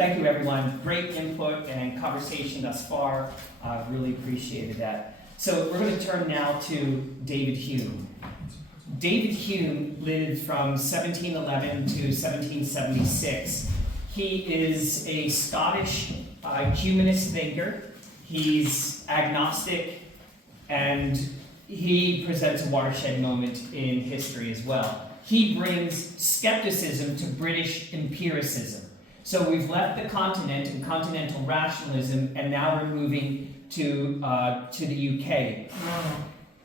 Thank you, everyone. Great input and conversation thus far. Really appreciated that. So we're going to turn now to David Hume. David Hume lived from 1711 to 1776. He is a Scottish humanist thinker. He's agnostic, and he presents a watershed moment in history as well. He brings skepticism to British empiricism. So we've left the continent and continental rationalism, and now we're moving to the UK.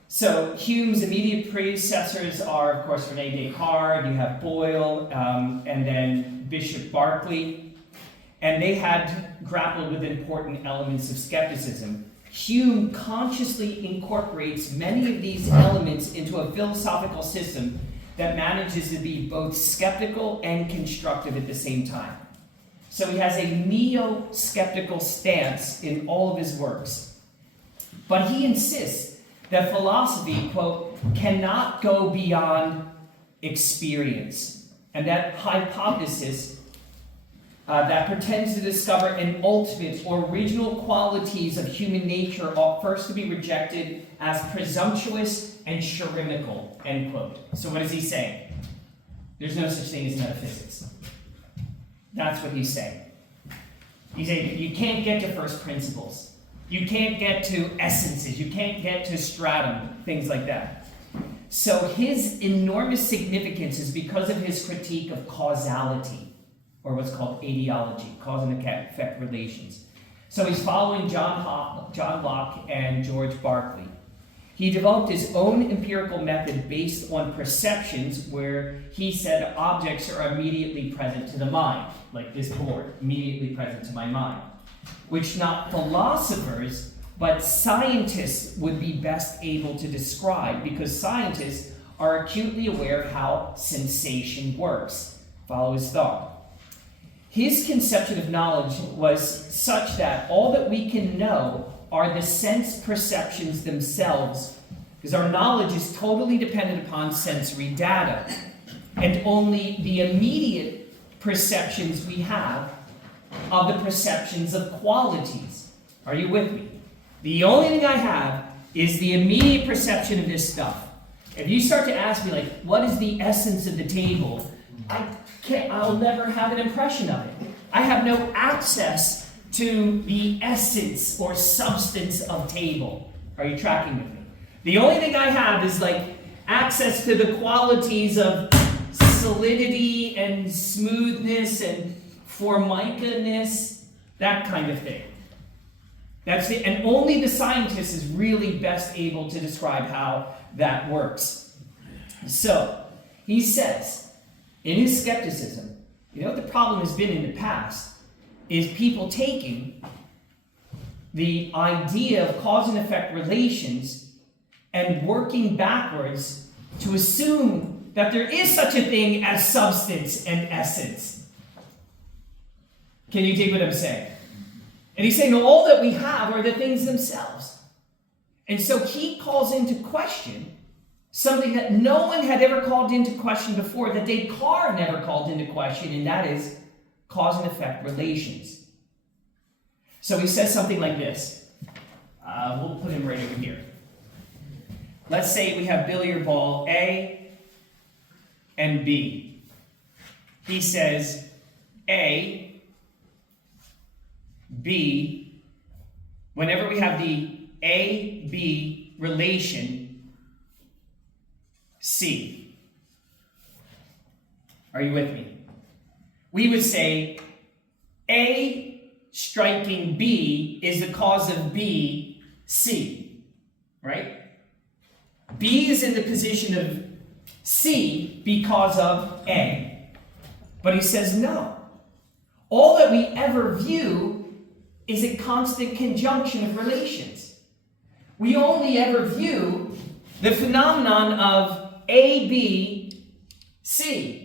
So Hume's immediate predecessors are, of course, René Descartes. You have Boyle, and then Bishop Berkeley, and they had grappled with important elements of skepticism. Hume consciously incorporates many of these elements into a philosophical system that manages to be both skeptical and constructive at the same time. So he has a neo-skeptical stance in all of his works. But he insists that philosophy, quote, cannot go beyond experience. And that hypothesis that pretends to discover an ultimate or original qualities of human nature ought first to be rejected as presumptuous and chimerical, end quote. So what is he saying? There's no such thing as metaphysics. That's what he's saying. He's saying you can't get to first principles. You can't get to essences. You can't get to stratum, things like that. So his enormous significance is because of his critique of causality, or what's called adiology, cause and effect relations. So he's following John Locke and George Berkeley. He developed his own empirical method based on perceptions where he said objects are immediately present to the mind, like this board, immediately present to my mind, which not philosophers, but scientists would be best able to describe, because scientists are acutely aware how sensation works. Follow his thought. His conception of knowledge was such that all that we can know are the sense perceptions themselves, because our knowledge is totally dependent upon sensory data, and only the immediate perceptions we have are the perceptions of qualities. Are you with me? The only thing I have is the immediate perception of this stuff. If you start to ask me, like, what is the essence of the table, I'll never have an impression of it. I have no access to the essence or substance of table. Are you tracking with me? The only thing I have is like access to the qualities of solidity and smoothness and formica-ness, that kind of thing. That's it. And only the scientist is really best able to describe how that works. So, he says, in his skepticism, you know what the problem has been in the past is people taking the idea of cause and effect relations and working backwards to assume that there is such a thing as substance and essence. Can you dig what I'm saying? And he's saying, no, all that we have are the things themselves. And so he calls into question something that no one had ever called into question before, that Descartes never called into question, and that is cause and effect relations. So he says something like this. We'll put him right over here. Let's say we have billiard ball A and B. He says A, B, whenever we have the A-B relation, C. Are you with me? We would say A striking B is the cause of B, C, right? B is in the position of C because of A. But he says no. All that we ever view is a constant conjunction of relations. We only ever view the phenomenon of A, B, C.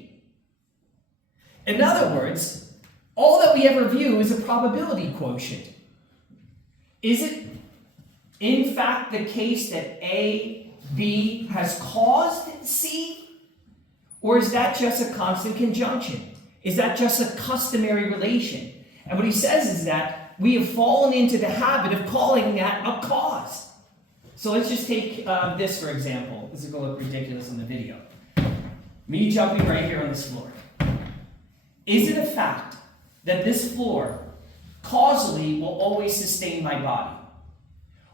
In other words, all that we ever view is a probability quotient. Is it in fact the case that A, B has caused C? Or is that just a constant conjunction? Is that just a customary relation? And what he says is that we have fallen into the habit of calling that a cause. So let's just take this, for example. This is going to look ridiculous in the video. Me jumping right here on this floor. Is it a fact that this floor causally will always sustain my body?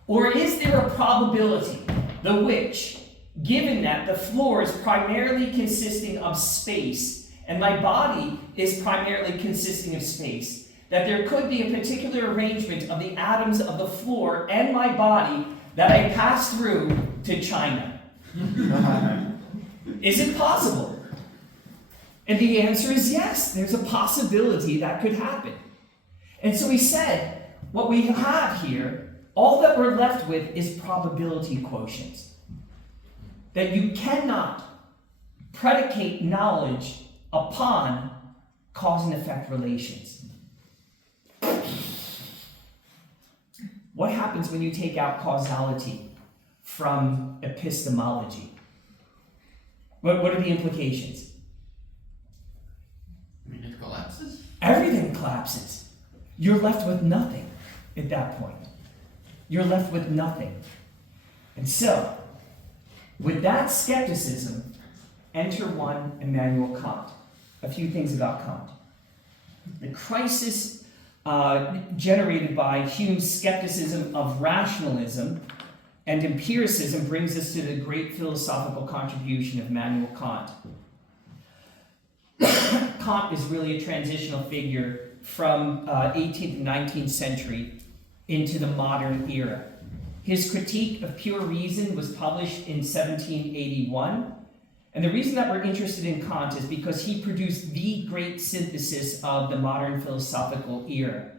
Or is there a probability, the which, given that the floor is primarily consisting of space, and my body is primarily consisting of space, that there could be a particular arrangement of the atoms of the floor and my body that I pass through to China? Is it possible? And the answer is yes, there's a possibility that could happen. And so he said, what we have here, all that we're left with is probability quotients. That you cannot predicate knowledge upon cause and effect relations. What happens when you take out causality from epistemology? What are the implications? I mean, it collapses? Everything collapses. You're left with nothing at that point. You're left with nothing. And so, with that skepticism, enter one Immanuel Kant. A few things about Kant. The crisis generated by Hume's skepticism of rationalism and empiricism brings us to the great philosophical contribution of Immanuel Kant. Kant is really a transitional figure from 18th and 19th century into the modern era. His critique of pure reason was published in 1781. And the reason that we're interested in Kant is because he produced the great synthesis of the modern philosophical era.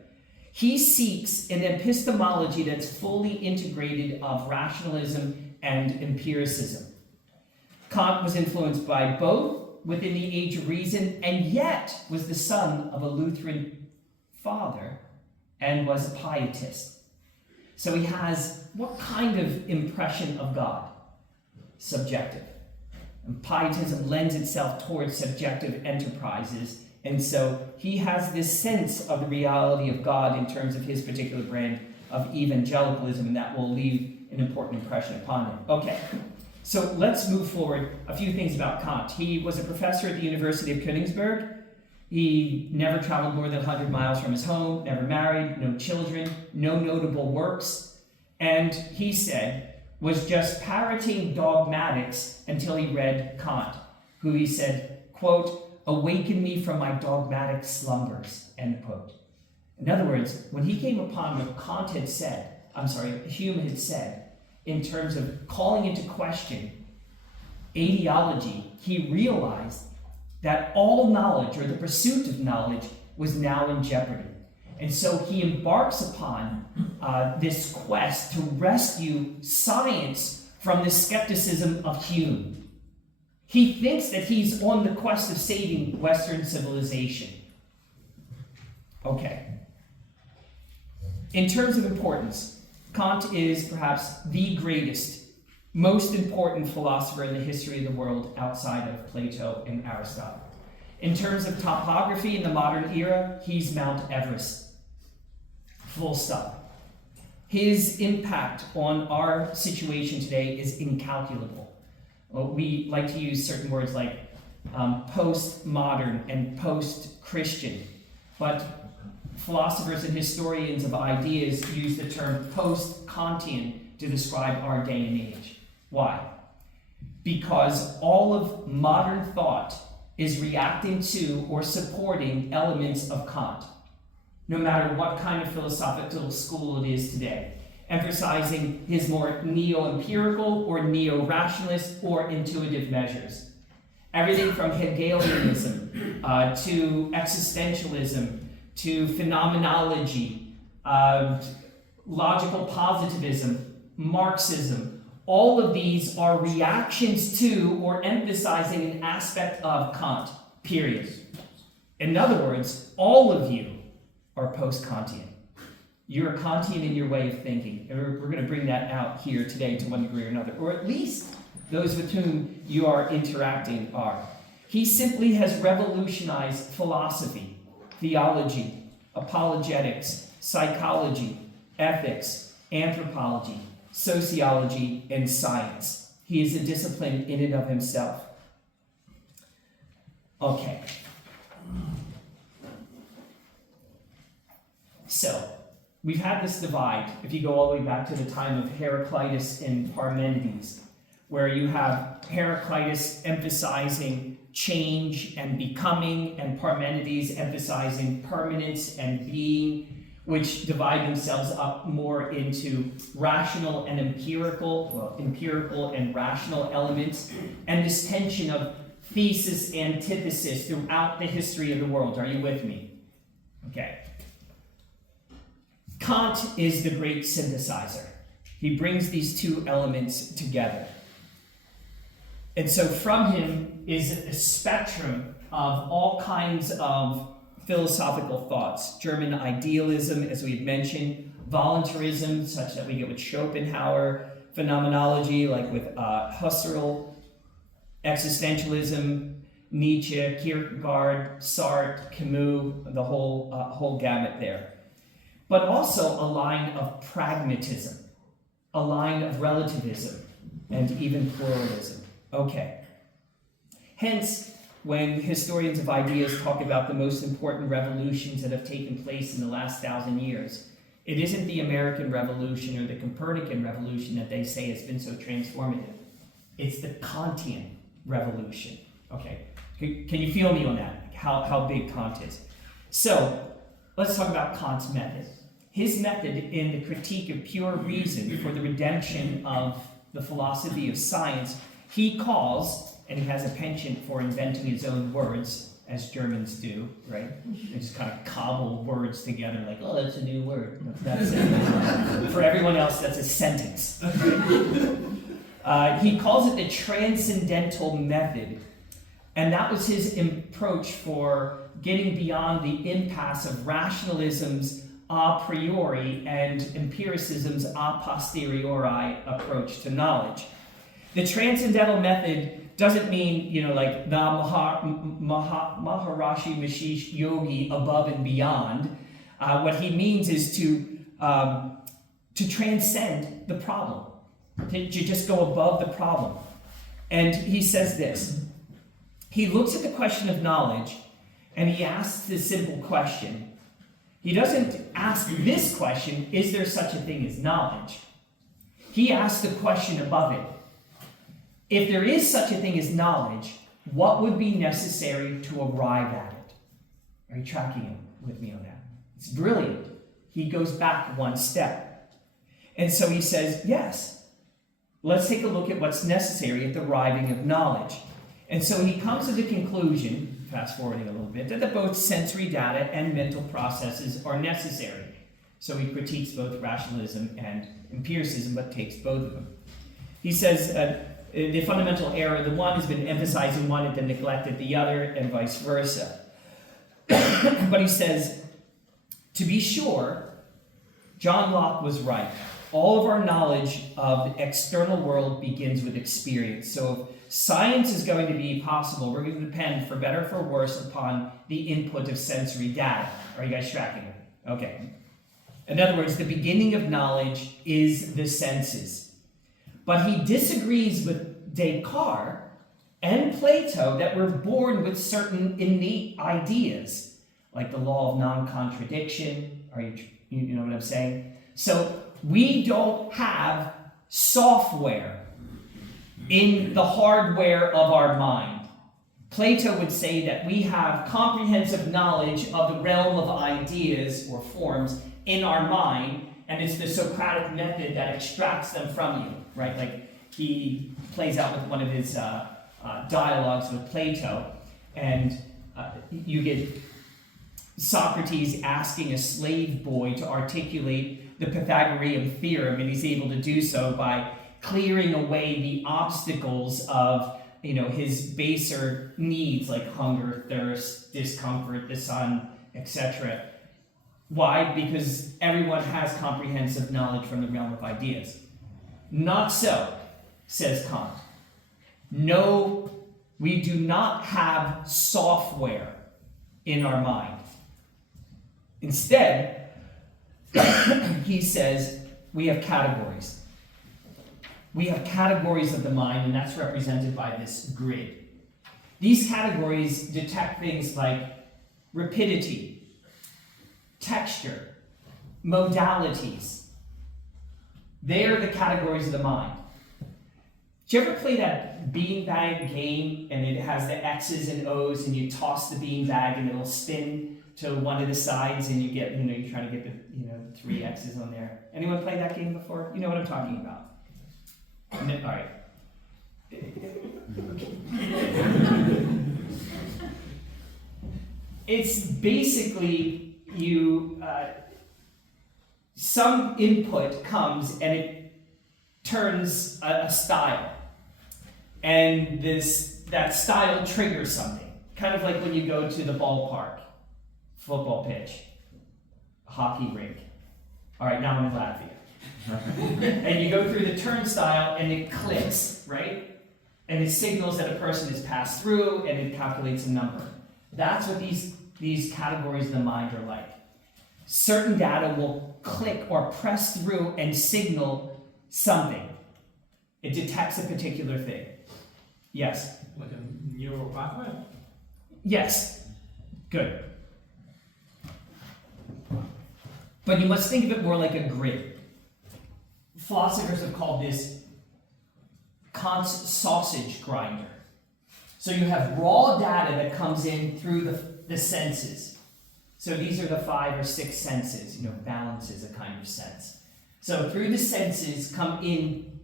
He seeks an epistemology that's fully integrated of rationalism and empiricism. Kant was influenced by both within the age of reason, and yet was the son of a Lutheran father and was a pietist. So he has what kind of impression of God? Subjective. And pietism lends itself towards subjective enterprises, and so he has this sense of the reality of God in terms of his particular brand of evangelicalism, and that will leave an important impression upon him. Okay, so let's move forward. A few things about Kant. He was a professor at the University of Königsberg. He never traveled more than 100 miles from his home, never married, no children, no notable works, and he said was just parroting dogmatics until he read Kant, who he said, quote, "Awaken me from my dogmatic slumbers," end quote. In other words, when he came upon what Kant had said, Hume had said, in terms of calling into question ideology, he realized that all knowledge, or the pursuit of knowledge, was now in jeopardy. And so he embarks upon this quest to rescue science from the skepticism of Hume. He thinks that he's on the quest of saving Western civilization. Okay. In terms of importance, Kant is perhaps the greatest, most important philosopher in the history of the world outside of Plato and Aristotle. In terms of topography in the modern era, he's Mount Everest. Full stop. His impact on our situation today is incalculable. We like to use certain words like post-modern and post-Christian, but philosophers and historians of ideas use the term post-Kantian to describe our day and age. Why? Because all of modern thought is reacting to or supporting elements of Kant, no matter what kind of philosophical school it is today, emphasizing his more neo-empirical or neo-rationalist or intuitive measures. Everything from Hegelianism to existentialism to phenomenology, logical positivism, Marxism, all of these are reactions to or emphasizing an aspect of Kant, period. In other words, all of you are post-Kantian. You're a Kantian in your way of thinking. And we're going to bring that out here today to one degree or another, or at least those with whom you are interacting are. He simply has revolutionized philosophy, theology, apologetics, psychology, ethics, anthropology, sociology, and science. He is a discipline in and of himself. Okay. So, we've had this divide, if you go all the way back to the time of Heraclitus and Parmenides, where you have Heraclitus emphasizing change and becoming, and Parmenides emphasizing permanence and being, which divide themselves up more into rational and empirical and rational elements, and this tension of thesis, antithesis throughout the history of the world. Are you with me? Okay. Kant is the great synthesizer. He brings these two elements together. And so from him is a spectrum of all kinds of philosophical thoughts. German idealism, as we've mentioned, voluntarism, such that we get with Schopenhauer, phenomenology, like with Husserl, existentialism, Nietzsche, Kierkegaard, Sartre, Camus, the whole gamut there. But also a line of pragmatism, a line of relativism, and even pluralism. Okay. Hence, when historians of ideas talk about the most important revolutions that have taken place in the last 1,000 years, it isn't the American Revolution or the Copernican Revolution that they say has been so transformative. It's the Kantian Revolution. Okay. Can you feel me on that? How big Kant is? So, let's talk about Kant's method. His method in the critique of pure reason for the redemption of the philosophy of science, he calls, and he has a penchant for inventing his own words, as Germans do, right? They just kind of cobble words together like, oh, that's a new word. That's it. For everyone else, that's a sentence. He calls it the transcendental method. And that was his approach for getting beyond the impasse of rationalism's a priori and empiricism's a posteriori approach to knowledge. The transcendental method doesn't mean, like the Maharishi Mahesh Yogi above and beyond. What he means is to transcend the problem, to just go above the problem. And he says this. He looks at the question of knowledge and he asks this simple question. He doesn't ask this question, is there such a thing as knowledge? He asks the question above it. If there is such a thing as knowledge, what would be necessary to arrive at it? Are you tracking with me on that? It's brilliant. He goes back one step. And so he says, yes, let's take a look at what's necessary at the arriving of knowledge. And so he comes to the conclusion, fast forwarding a little bit, that both sensory data and mental processes are necessary. So he critiques both rationalism and empiricism, but takes both of them. He says the fundamental error, the one has been emphasizing one and then neglected the other, and vice versa. But he says, to be sure, John Locke was right. All of our knowledge of the external world begins with experience. So if science is going to be possible, we're going to depend, for better or for worse, upon the input of sensory data. Are you guys tracking it? Okay. In other words, the beginning of knowledge is the senses. But he disagrees with Descartes and Plato that we're born with certain innate ideas, like the law of non-contradiction. You know what I'm saying? So we don't have software in the hardware of our mind. Plato would say that we have comprehensive knowledge of the realm of ideas or forms in our mind, and it's the Socratic method that extracts them from you, right? Like he plays out with one of his dialogues with Plato, and you get Socrates asking a slave boy to articulate the Pythagorean theorem, and he's able to do so by clearing away the obstacles of his baser needs like hunger, thirst, discomfort, the sun, etc. Why? Because everyone has comprehensive knowledge from the realm of ideas. Not so, says Kant. No, we do not have software in our mind. Instead, he says we have categories. We have categories of the mind, and that's represented by this grid. These categories detect things like rapidity, texture, modalities. They are the categories of the mind. Did you ever play that beanbag game and it has the X's and O's and you toss the beanbag and it'll spin to one of the sides and you get, you're trying to get the, 3 X's on there. Anyone played that game before? You know what I'm talking about. All right. It's basically some input comes and it turns a style. And that style triggers something. Kind of like when you go to the ballpark, football pitch, hockey rink. All right, now I'm in Latvia. And you go through the turnstile and it clicks, right? And it signals that a person has passed through and it calculates a number. That's what these categories of the mind are like. Certain data will click or press through and signal something. It detects a particular thing. Yes? Like a neural pathway? Yes. Good. But you must think of it more like a grid. Philosophers have called this Kant's sausage grinder. So you have raw data that comes in through the senses. So these are the 5 or 6 senses. Balance is a kind of sense. So through the senses come in,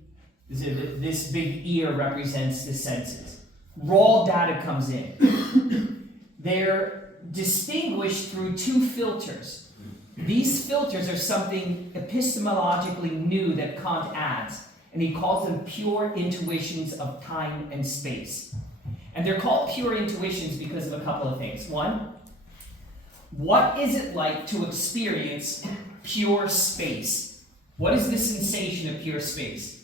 this big ear represents the senses. Raw data comes in. They're distinguished through 2 filters. These filters are something epistemologically new that Kant adds, and he calls them pure intuitions of time and space. And they're called pure intuitions because of a couple of things. One, what is it like to experience pure space? What is the sensation of pure space?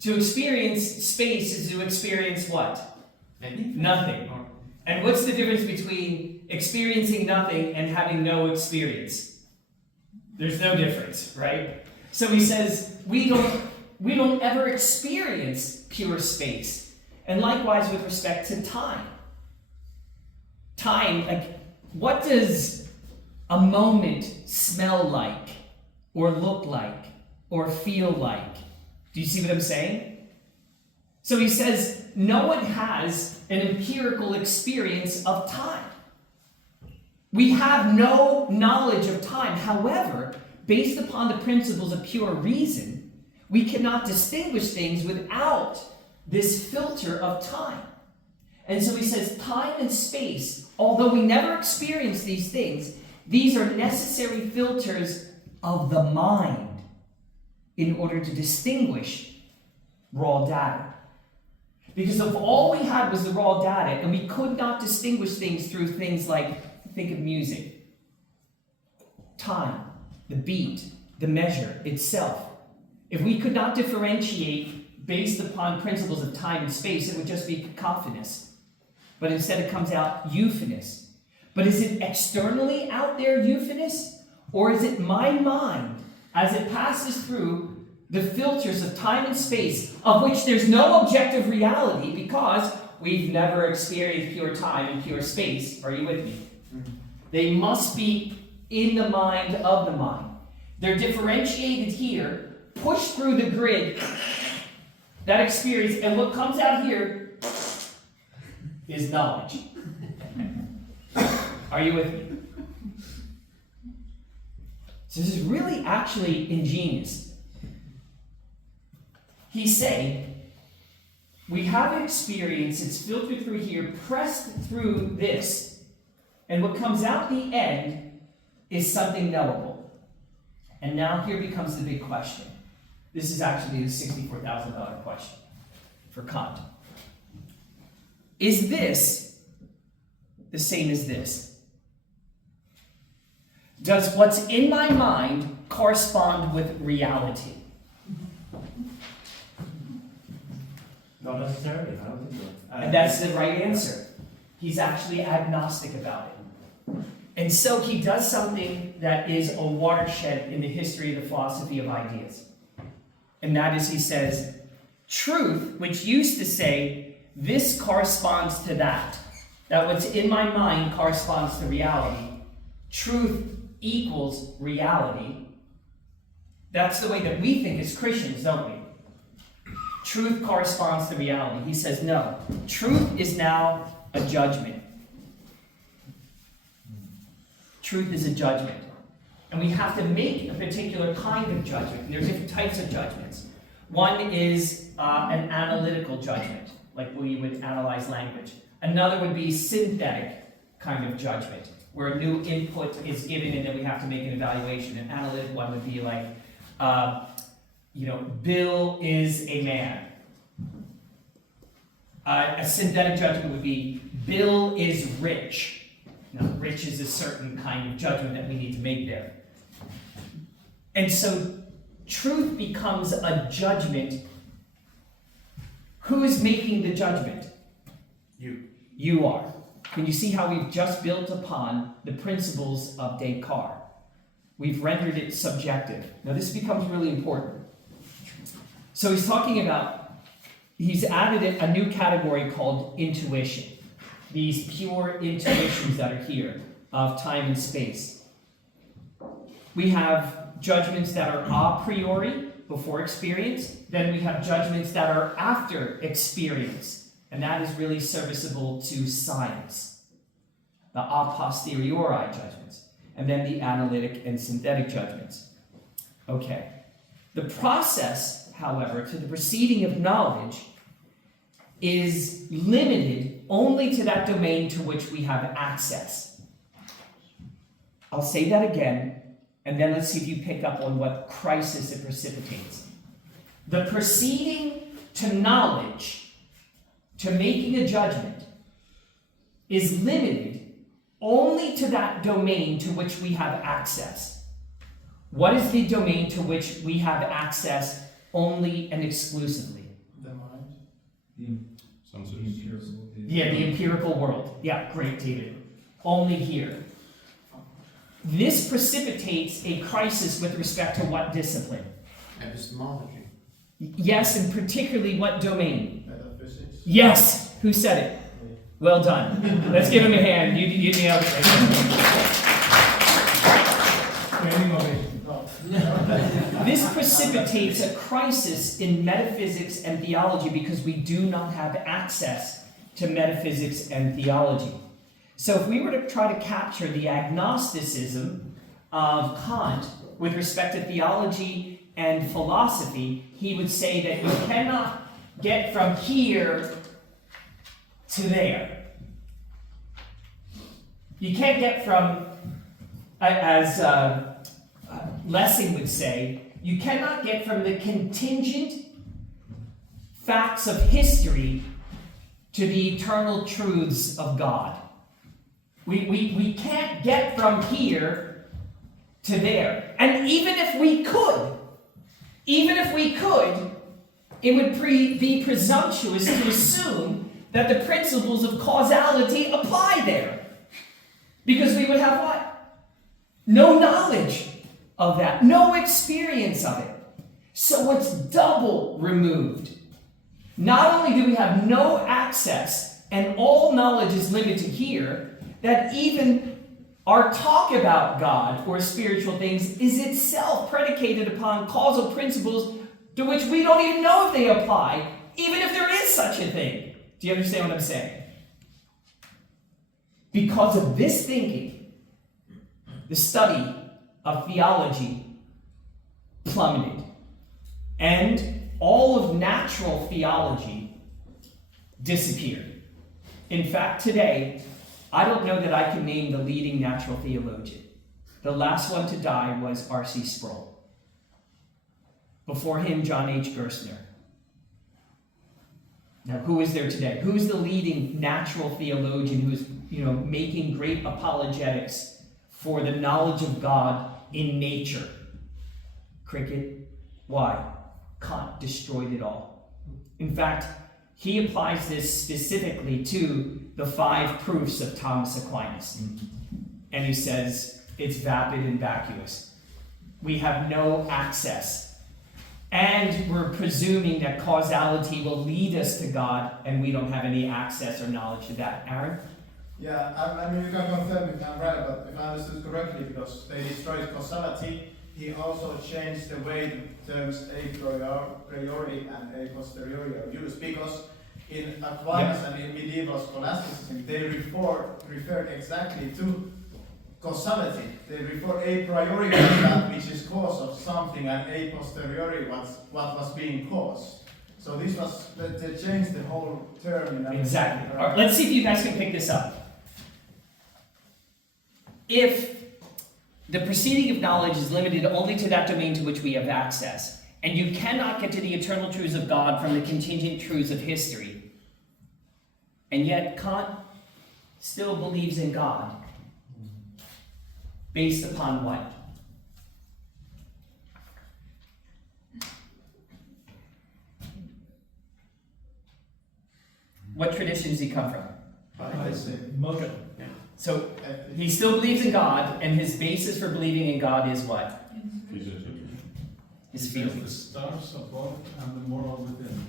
To experience space is to experience what? Nothing. And what's the difference between experiencing nothing and having no experience? There's no difference, right? So he says we don't ever experience pure space. And likewise with respect to time. Time, what does a moment smell like, or look like, or feel like? Do you see what I'm saying? So he says no one has an empirical experience of time. We have no knowledge of time. However, based upon the principles of pure reason, we cannot distinguish things without this filter of time. And so he says time and space, although we never experience these things, these are necessary filters of the mind in order to distinguish raw data. Because if all we had was the raw data and we could not distinguish things through things like, think of music, time, the beat, the measure itself. If we could not differentiate based upon principles of time and space, it would just be cacophonous. But instead it comes out euphonous. But is it externally out there euphonous? Or is it my mind as it passes through the filters of time and space, of which there's no objective reality because we've never experienced pure time and pure space? Are you with me? They must be in the mind of the mind. They're differentiated here, pushed through the grid, that experience, and what comes out here is knowledge. Are you with me? So this is really actually ingenious. He's saying, we have an experience, it's filtered through here, pressed through this, and what comes out the end is something knowable. And now here becomes the big question. This is actually the $64,000 question for Kant. Is this the same as this? Does what's in my mind correspond with reality? Not necessarily, I don't think so. And that's the right answer. He's actually agnostic about it. And so he does something that is a watershed in the history of the philosophy of ideas. And that is, he says, truth, which used to say, this corresponds to that what's in my mind corresponds to reality, truth equals reality. That's the way that we think as Christians, don't we? Truth corresponds to reality. He says, no, truth is now a judgment. Truth is a judgment. And we have to make a particular kind of judgment. And there's different types of judgments. One is an analytical judgment, like we would analyze language. Another would be synthetic kind of judgment, where a new input is given and then we have to make an evaluation. An analytic one would be like, Bill is a man. A synthetic judgment would be, Bill is rich. Now, rich is a certain kind of judgment that we need to make there. And so, truth becomes a judgment. Who is making the judgment? You. You are. Can you see how we've just built upon the principles of Descartes? We've rendered it subjective. Now, this becomes really important. So he's talking about, he's added a new category called intuition. These pure intuitions that are here of time and space. We have judgments that are a priori, before experience. Then we have judgments that are after experience. And that is really serviceable to science. The a posteriori judgments. And then the analytic and synthetic judgments. Okay. The process, however, to the proceeding of knowledge is limited only to that domain to which we have access. I'll say that again, and then let's see if you pick up on what crisis it precipitates. The proceeding to knowledge, to making a judgment, is limited only to that domain to which we have access. What is the domain to which we have access only and exclusively? The mind. Yeah, the empirical world. Yeah, great, David. Only here. This precipitates a crisis with respect to what discipline? Epistemology. Yes, and particularly what domain? Metaphysics. Yes! Who said it? Well done. Let's give him a hand. You nailed it right. This precipitates a crisis in metaphysics and theology because we do not have access to metaphysics and theology. So if we were to try to capture the agnosticism of Kant with respect to theology and philosophy, he would say that you cannot get from here to there. You can't get from, as Lessing would say, you cannot get from the contingent facts of history to the eternal truths of God. We can't get from here to there. And even if we could, it would be presumptuous to assume that the principles of causality apply there. Because we would have what? No knowledge of that, no experience of it. So it's double removed. Not only do we have no access and all knowledge is limited here, that even our talk about God or spiritual things is itself predicated upon causal principles to which we don't even know if they apply, even if there is such a thing. Do you understand what I'm saying? Because of this thinking, the study of theology plummeted. And all of natural theology disappeared. In fact, today, I don't know that I can name the leading natural theologian. The last one to die was R.C. Sproul. Before him, John H. Gerstner. Now, who is there today? Who's the leading natural theologian who's, making great apologetics for the knowledge of God in nature? Cricket. Why? Kant destroyed it all. In fact, he applies this specifically to the 5 proofs of Thomas Aquinas. And he says it's vapid and vacuous. We have no access. And we're presuming that causality will lead us to God, and we don't have any access or knowledge of that. Aaron? Yeah, I mean, you can confirm if I'm right, but if I understood correctly, because they destroyed causality, he also changed the way the terms a priori and a posteriori are used, because in Aquinas and in medieval scholasticism, they referred exactly to causality. They refer a priori to that which is cause of something, and a posteriori what was being caused. So this was, they changed the whole term. In Exactly. All right, let's see if you guys can pick this up. If the proceeding of knowledge is limited only to that domain to which we have access, and you cannot get to the eternal truths of God from the contingent truths of history, and yet Kant still believes in God, based upon what? What tradition does he come from? Motion. So he still believes in God, and his basis for believing in God is what? His feelings. The stars above and the moral within.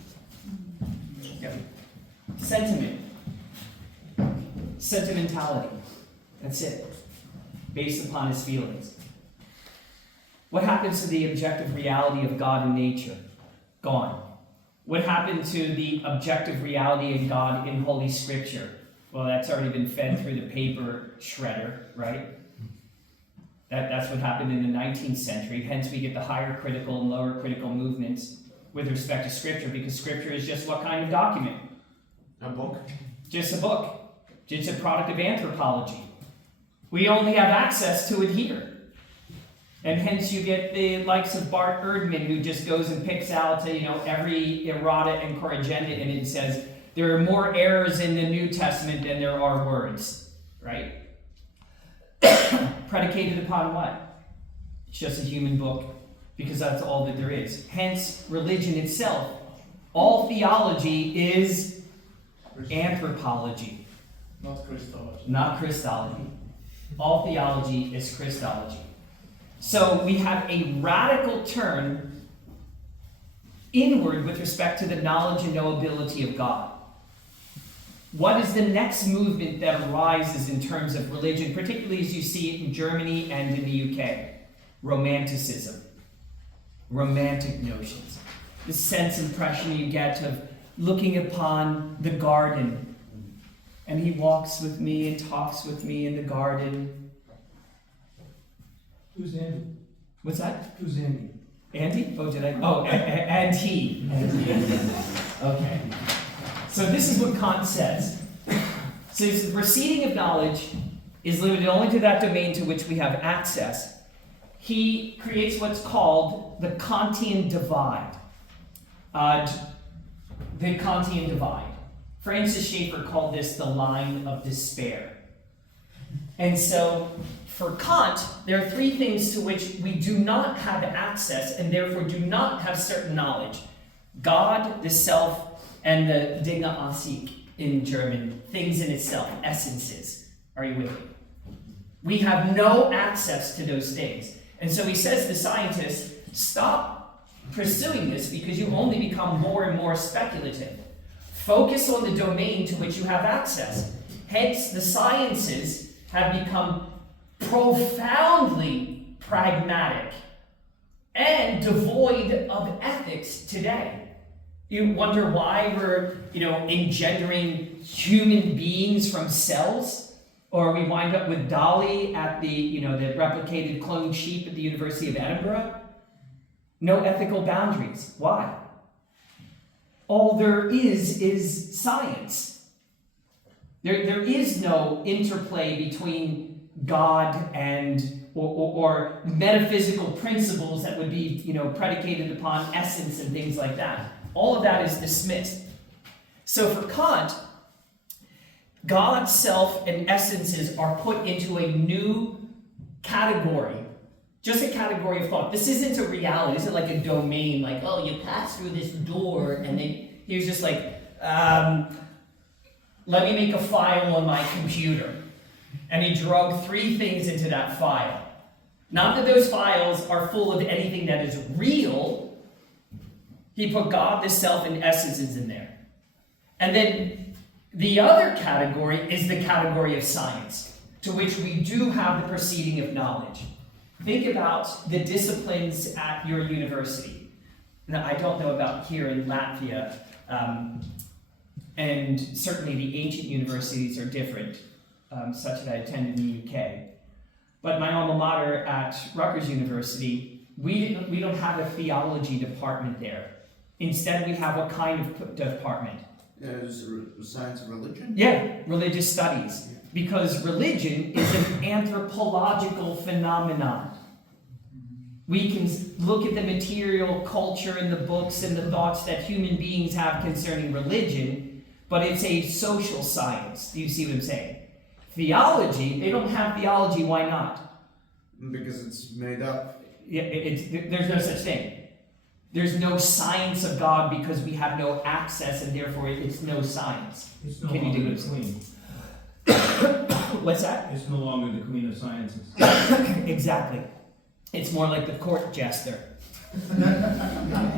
Yeah. Sentiment. Sentimentality. That's it. Based upon his feelings. What happens to the objective reality of God and nature? Gone. What happened to the objective reality of God in Holy Scripture? Well, that's already been fed through the paper shredder, right? That's what happened in the 19th century. Hence, we get the higher critical and lower critical movements with respect to Scripture, because Scripture is just what kind of document? A book. Just a book. Just a product of anthropology. We only have access to it here. And hence you get the likes of Bart Ehrman, who just goes and picks out every errata and corrigenda in it and says, there are more errors in the New Testament than there are words, right? Predicated upon what? It's just a human book, because that's all that there is. Hence, religion itself. All theology is anthropology. Not Christology. Not Christology. All theology is Christology. So we have a radical turn inward with respect to the knowledge and knowability of God. What is the next movement that arises in terms of religion, particularly as you see it in Germany and in the UK? Romanticism. Romantic notions. The sense impression you get of looking upon the garden. And he walks with me and talks with me in the garden. Who's Andy? What's that? Who's Andy? Andy? Oh, did I? Oh, and he. Okay. So this is what Kant says. Since the proceeding of knowledge is limited only to that domain to which we have access, he creates what's called the Kantian divide. The Kantian divide. Francis Schaeffer called this the line of despair. And so, for Kant, there are 3 things to which we do not have access and therefore do not have certain knowledge. God, the self, and the Dinge an sich in German, things in itself, essences. Are you with me? We have no access to those things. And so he says to scientists, stop pursuing this because you only become more and more speculative. Focus on the domain to which you have access. Hence, the sciences have become profoundly pragmatic and devoid of ethics today. You wonder why we're, engendering human beings from cells, or we wind up with Dolly at the replicated cloned sheep at the University of Edinburgh. No ethical boundaries. Why? All there is science. There is no interplay between God and or metaphysical principles that would be predicated upon essence and things like that. All of that is dismissed. So for Kant, God, self, and essences are put into a new category. Just a category of thought. This isn't a reality. This isn't like a domain, like, oh, you pass through this door, and then here's just like, Let me make a file on my computer. And he drug 3 things into that file. Not that those files are full of anything that is real. He put God, the self, and essences in there. And then the other category is the category of science, to which we do have the proceeding of knowledge. Think about the disciplines at your university. Now, I don't know about here in Latvia, and certainly the ancient universities are different, such that I attended in the UK. But my alma mater at Rutgers University, we don't have a theology department there. Instead, we have what kind of department? Science of religion? Yeah, religious studies. Because religion is an anthropological phenomenon. We can look at the material culture and the books and the thoughts that human beings have concerning religion, but it's a social science. Do you see what I'm saying? Theology, they don't have theology. Why not? Because it's made up. Yeah, there's no such thing. There's no science of God because we have no access, and therefore it's no science. It's no Can you do longer it? the queen. What's that? It's no longer the queen of sciences. Exactly. It's more like the court jester.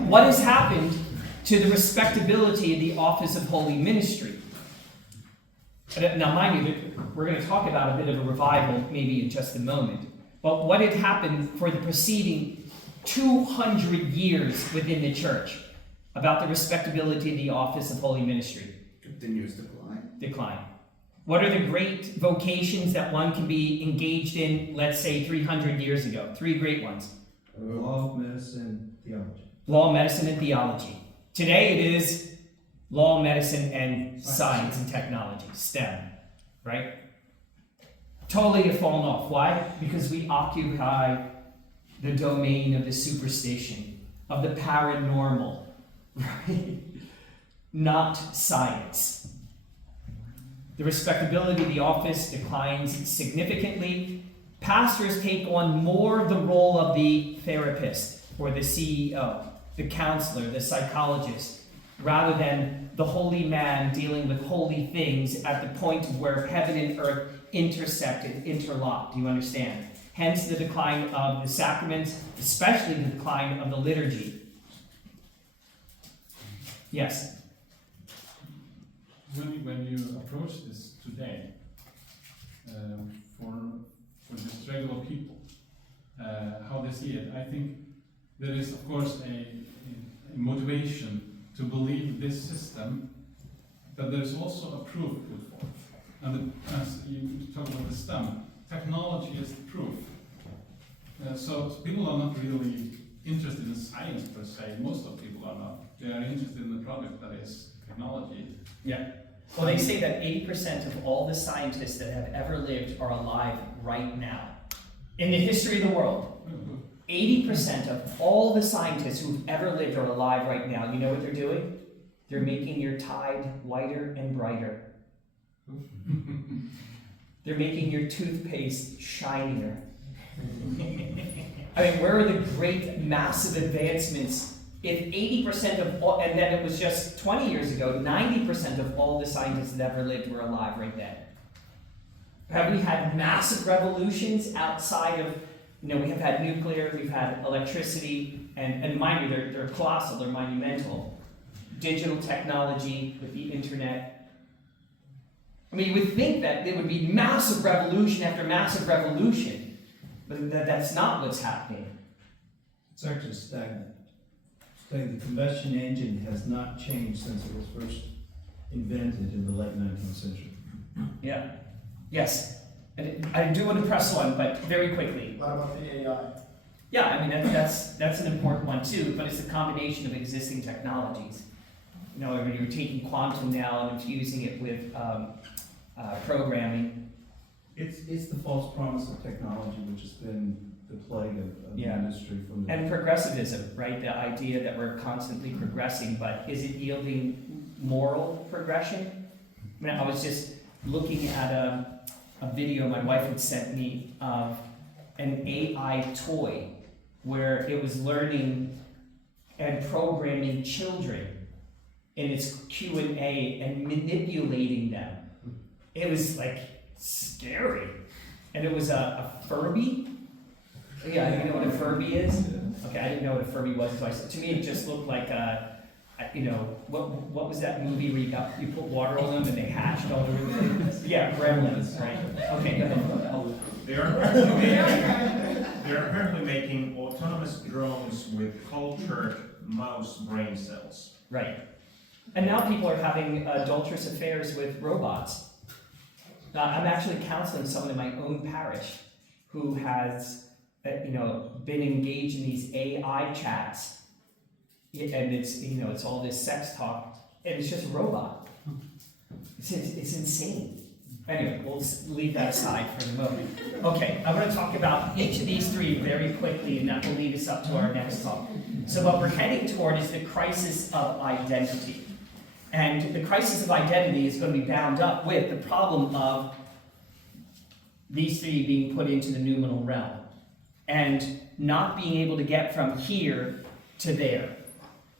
What has happened to the respectability of the office of holy ministry? Now, mind you, we're going to talk about a bit of a revival maybe in just a moment. But what had happened for the preceding 200 years within the church about the respectability of the office of holy ministry? Continuous decline. Decline. What are the great vocations that one can be engaged in, let's say, 300 years ago? 3 great ones. Law, medicine, theology. Law, medicine, and theology. Today it is law, medicine, and science and technology, STEM, right? Totally have fallen off. Why? Because we occupy the domain of the superstition, of the paranormal, right? Not science. The respectability of the office declines significantly. Pastors take on more of the role of the therapist or the CEO, the counselor, the psychologist, rather than the holy man dealing with holy things at the point where heaven and earth intersect and interlock. Do you understand? Hence the decline of the sacraments, especially the decline of the liturgy. Yes? When you approach this today, for just regular people, how they see it, I think there is, of course, a motivation to believe this system, but there is also a proof put forth. And as you talk about the STEM, technology is the proof. So people are not really interested in science per se. Most of people are not. They are interested in the product that is technology. Yeah. Well, they say that 80% of all the scientists that have ever lived are alive right now. In the history of the world, 80% of all the scientists who've ever lived are alive right now. You know what they're doing? They're making your tide whiter and brighter. They're making your toothpaste shinier. I mean, where are the great massive advancements? If 80% of all, and then it was just 20 years ago, 90% of all the scientists that ever lived were alive right then. Have we had massive revolutions outside of, we have had nuclear, we've had electricity, and mind you, they're colossal, they're monumental. Digital technology with the internet. I mean, you would think that there would be massive revolution after massive revolution, but that's not what's happening. It's actually stagnant. The combustion engine has not changed since it was first invented in the late 19th century. Yeah. Yes. And I do want to press on, but very quickly. What about the AI? Yeah, I mean, that's an important one too, but it's a combination of existing technologies. You're taking quantum now and infusing it with programming. It's the false promise of technology, which has been the plague of the industry from the... And progressivism, right? The idea that we're constantly progressing, but is it yielding moral progression? I mean, I was just looking at a video my wife had sent me of an AI toy where it was learning and programming children. in its Q&A and manipulating them. It was like scary. And it was a Furby. Yeah, you know what a Furby is? Okay, I didn't know what a Furby was, so to me it just looked like what was that movie where you put water on them and they hatched all over? Yeah, Gremlins, right? Okay, go ahead. They are currently making autonomous drones with cultured mouse brain cells. Right. And now people are having adulterous affairs with robots. I'm actually counseling someone in my own parish who has, been engaged in these AI chats, and it's all this sex talk, and it's just a robot. It's insane. Anyway, we'll leave that aside for the moment. Okay, I'm going to talk about each of these three very quickly, and that will lead us up to our next talk. So what we're heading toward is the crisis of identity. And the crisis of identity is going to be bound up with the problem of these three being put into the noumenal realm and not being able to get from here to there.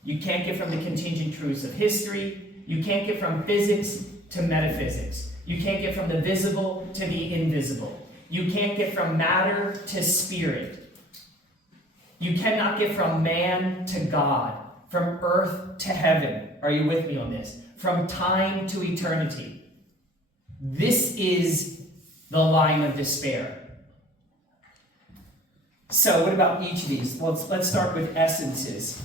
You can't get from the contingent truths of history. You can't get from physics to metaphysics. You can't get from the visible to the invisible. You can't get from matter to spirit. You cannot get from man to God, from earth to heaven. Are you with me on this? From time to eternity. This is the line of despair. So what about each of these? Well, let's start with essences.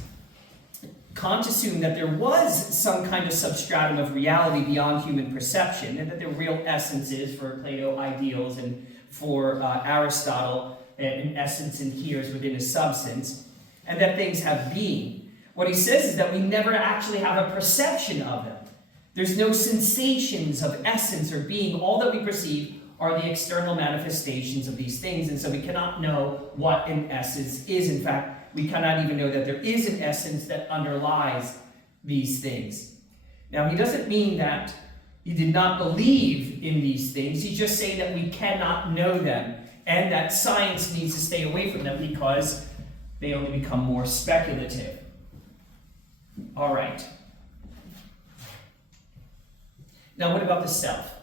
Kant assumed that there was some kind of substratum of reality beyond human perception, and that there were real essences for Plato, ideals, and for Aristotle, an essence inheres within a substance, and that things have being. What he says is that we never actually have a perception of them. There's no sensations of essence or being. All that we perceive are the external manifestations of these things, and so we cannot know what an essence is. In fact, we cannot even know that there is an essence that underlies these things. Now, he doesn't mean that he did not believe in these things. He's just saying that we cannot know them, and that science needs to stay away from them because they only become more speculative. All right. Now, what about the self?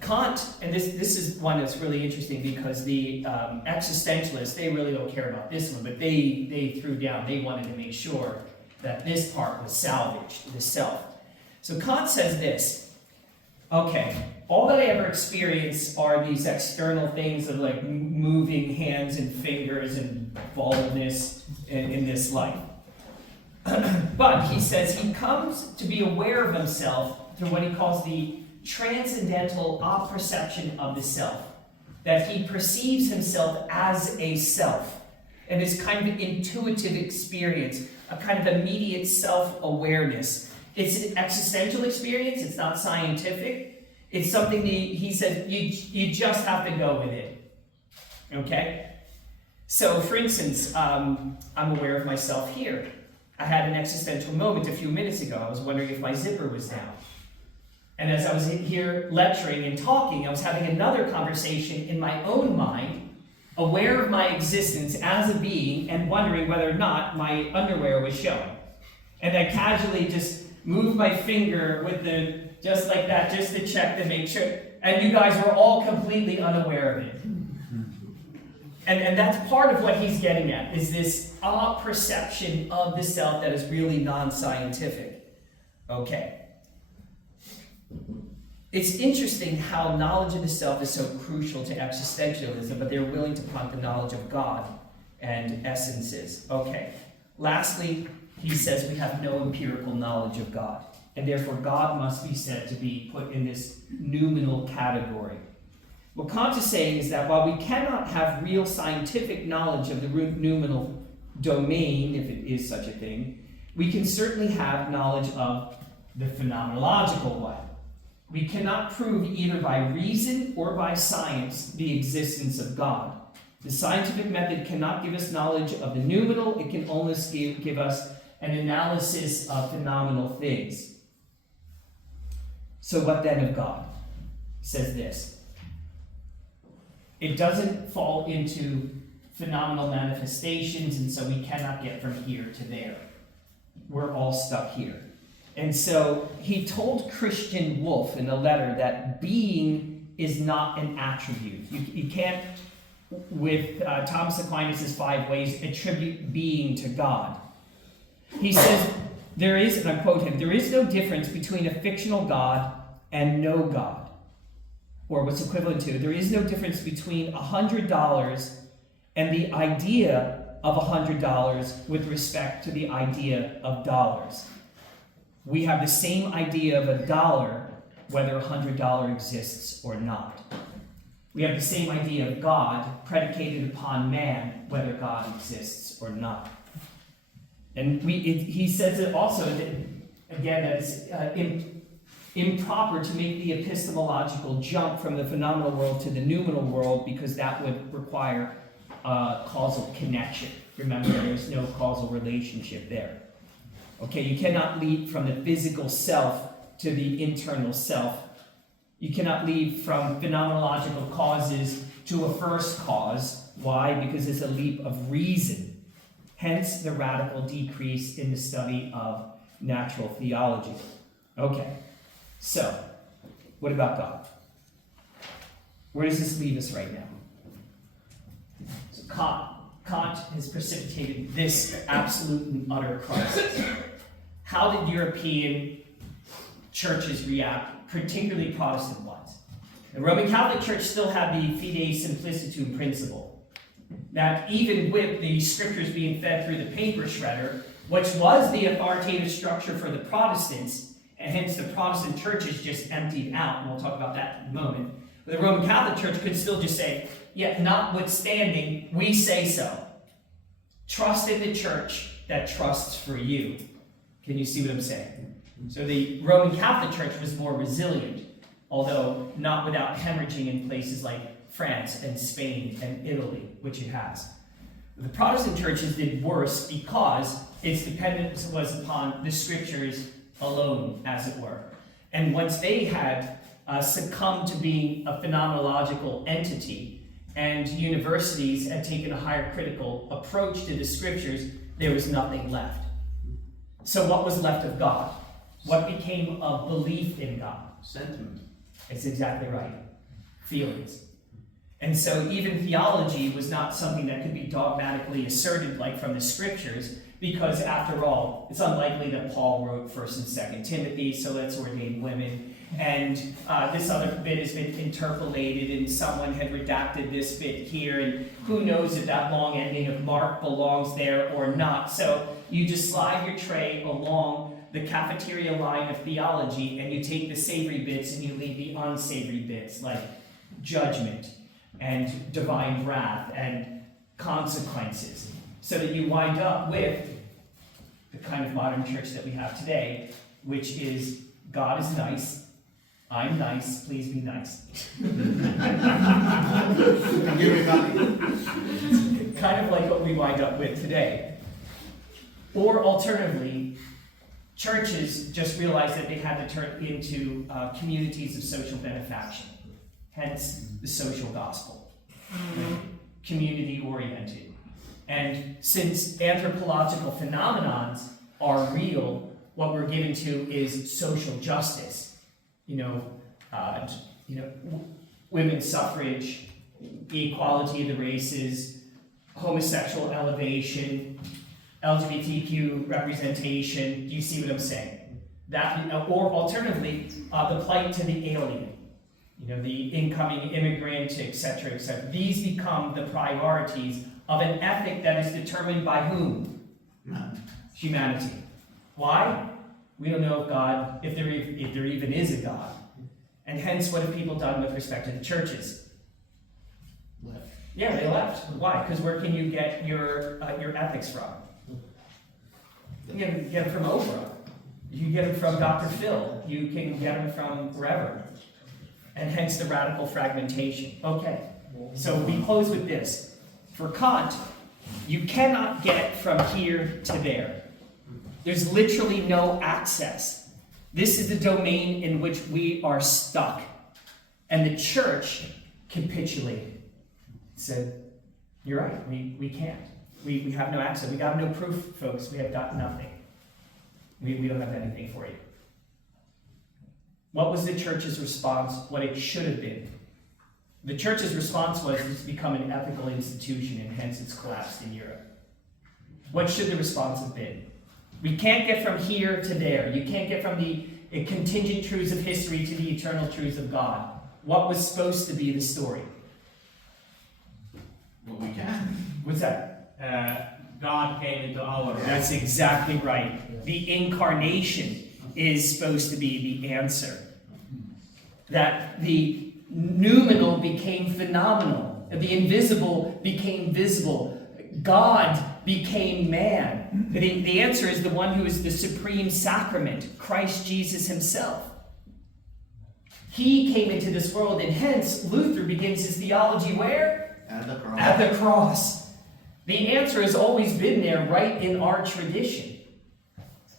Kant, and this is one that's really interesting because the existentialists, they really don't care about this one, but they threw down, they wanted to make sure that this part was salvaged, the self. So Kant says this, okay, all that I ever experience are these external things of like moving hands and fingers and baldness in this life. But he says he comes to be aware of himself through what he calls the transcendental apperception of the self, that he perceives himself as a self, and this kind of intuitive experience, a kind of immediate self-awareness. It's an existential experience, it's not scientific, it's something that he said you just have to go with it, okay? So, for instance, I'm aware of myself here. I had an existential moment a few minutes ago. I was wondering if my zipper was down. And as I was here lecturing and talking, I was having another conversation in my own mind, aware of my existence as a being and wondering whether or not my underwear was showing. And I casually just moved my finger just like that, just to check to make sure. And you guys were all completely unaware of it. And that's part of what he's getting at, is this perception of the self that is really non-scientific. Okay. It's interesting how knowledge of the self is so crucial to existentialism, but they're willing to punt the knowledge of God and essences. Okay. Lastly, he says we have no empirical knowledge of God, and therefore God must be said to be put in this noumenal category. What Kant is saying is that while we cannot have real scientific knowledge of the noumenal domain, if it is such a thing, we can certainly have knowledge of the phenomenological one. We cannot prove either by reason or by science the existence of God. The scientific method cannot give us knowledge of the noumenal, it can only give us an analysis of phenomenal things. So what then of God? He says this. It doesn't fall into phenomenal manifestations, and so we cannot get from here to there. We're all stuck here. And so he told Christian Wolff in a letter that being is not an attribute. You can't, with Thomas Aquinas' 5 ways, attribute being to God. He says, there is, and I quote him, there is no difference between a fictional God and no God. Or what's equivalent to, there is no difference between $100 and the idea of $100 with respect to the idea of dollars. We have the same idea of a dollar, whether $100 exists or not. We have the same idea of God predicated upon man, whether God exists or not. And he says it also, that, again, that it's improper to make the epistemological jump from the phenomenal world to the noumenal world, because that would require causal connection. Remember, there's no causal relationship there. Okay, you cannot leap from the physical self to the internal self. You cannot leap from phenomenological causes to a first cause. Why? Because it's a leap of reason. Hence the radical decrease in the study of natural theology. Okay, so what about God? Where does this leave us right now? So Kant has precipitated this absolute and utter crisis. How did European churches react, particularly Protestant ones? The Roman Catholic Church still had the fide simpliciter principle, that even with the scriptures being fed through the paper shredder, which was the authoritative structure for the Protestants, and hence the Protestant churches just emptied out, and we'll talk about that in a moment. The Roman Catholic Church could still just say, yet notwithstanding, we say so. Trust in the church that trusts for you. Can you see what I'm saying? So the Roman Catholic Church was more resilient, although not without hemorrhaging in places like France and Spain and Italy, which it has. The Protestant churches did worse because its dependence was upon the scriptures alone, as it were. And once they had succumbed to being a phenomenological entity, and universities had taken a higher critical approach to the scriptures, there was nothing left. So what was left of God? What became of belief in God? Sentiment. It's exactly right. Feelings. And so even theology was not something that could be dogmatically asserted like from the scriptures, because after all, it's unlikely that Paul wrote 1st and 2nd Timothy, so let's ordain women. And this other bit has been interpolated, and someone had redacted this bit here, and who knows if that long ending of Mark belongs there or not. So you just slide your tray along the cafeteria line of theology, and you take the savory bits and you leave the unsavory bits, like judgment and divine wrath and consequences, so that you wind up with the kind of modern church that we have today, which is God is nice, I'm nice, please be nice. And give me money. Kind of like what we wind up with today. Or alternatively, churches just realized that they had to turn into communities of social benefaction, hence the social gospel, community-oriented. And since anthropological phenomenons are real, what we're given to is social justice. Women's suffrage, equality of the races, homosexual elevation, LGBTQ representation. Do you see what I'm saying? That, or alternatively, the plight to the alien, the incoming immigrant, etc., etc. These become the priorities of an ethic that is determined by whom? Humanity. Why? We don't know if God, if there even is a God. And hence, what have people done with respect to the churches? Left. Yeah, they left. Why? Because where can you get your ethics from? You can get them from Oprah. You can get them from Dr. Phil. You can get them from wherever. And hence the radical fragmentation. Okay, so we close with this. For Kant, you cannot get from here to there. There's literally no access. This is the domain in which we are stuck. And the church capitulated. Said, you're right, we can't. We have no access. We got no proof, folks. We have got nothing. We don't have anything for you. What was the church's response? What it should have been. The church's response was it's become an ethical institution and hence it's collapsed in Europe. What should the response have been? We can't get from here to there. You can't get from the contingent truths of history to the eternal truths of God. What was supposed to be the story? What we can. What's that? God came into our world. That's exactly right. The incarnation is supposed to be the answer. That the noumenal became phenomenal. The invisible became visible. God became man. The answer is the one who is the supreme sacrament, Christ Jesus himself. He came into this world, and hence Luther begins his theology where? At the cross. At the cross. The answer has always been there, right in our tradition.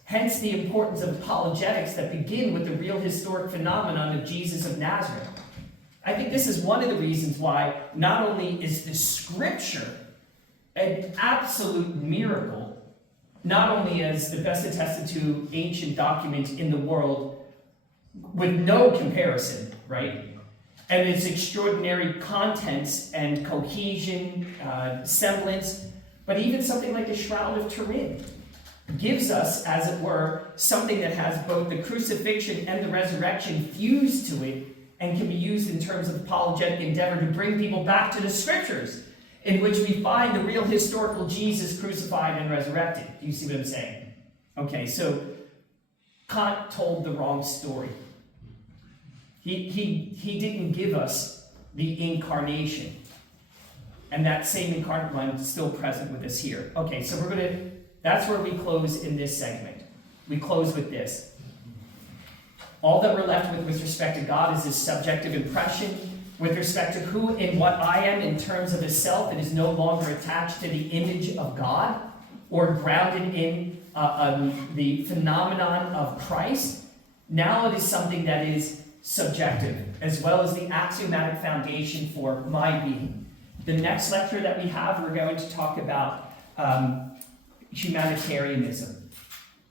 Hence the importance of apologetics that begin with the real historic phenomenon of Jesus of Nazareth. I think this is one of the reasons why not only is the scripture an absolute miracle, not only as the best attested to ancient document in the world with no comparison, right? And its extraordinary contents and cohesion, semblance, but even something like the Shroud of Turin gives us, as it were, something that has both the crucifixion and the resurrection fused to it and can be used in terms of apologetic endeavor to bring people back to the scriptures, in which we find the real historical Jesus crucified and resurrected. Do you see what I'm saying? Okay, so Kant told the wrong story. He didn't give us the incarnation. And that same incarnate one is still present with us here. Okay, so that's where we close in this segment. We close with this. All that we're left with respect to God is this subjective impression. With respect to who and what I am in terms of his self, it is no longer attached to the image of God or grounded in the phenomenon of Christ. Now it is something that is subjective, as well as the axiomatic foundation for my being. The next lecture that we have, we're going to talk about humanitarianism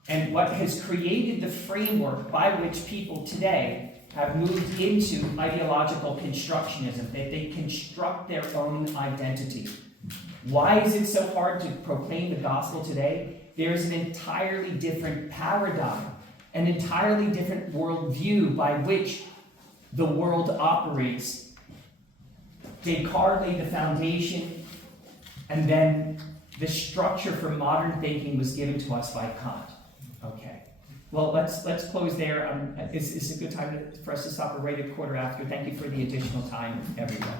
and what has created the framework by which people today have moved into ideological constructionism, that they construct their own identity. Why is it so hard to proclaim the gospel today? There's an entirely different paradigm, an entirely different worldview by which the world operates. Descartes laid the foundation, and then the structure for modern thinking was given to us by Kant. Okay. Well, let's close there. It's a good time for us to stop right at 1:15. Thank you for the additional time, everyone.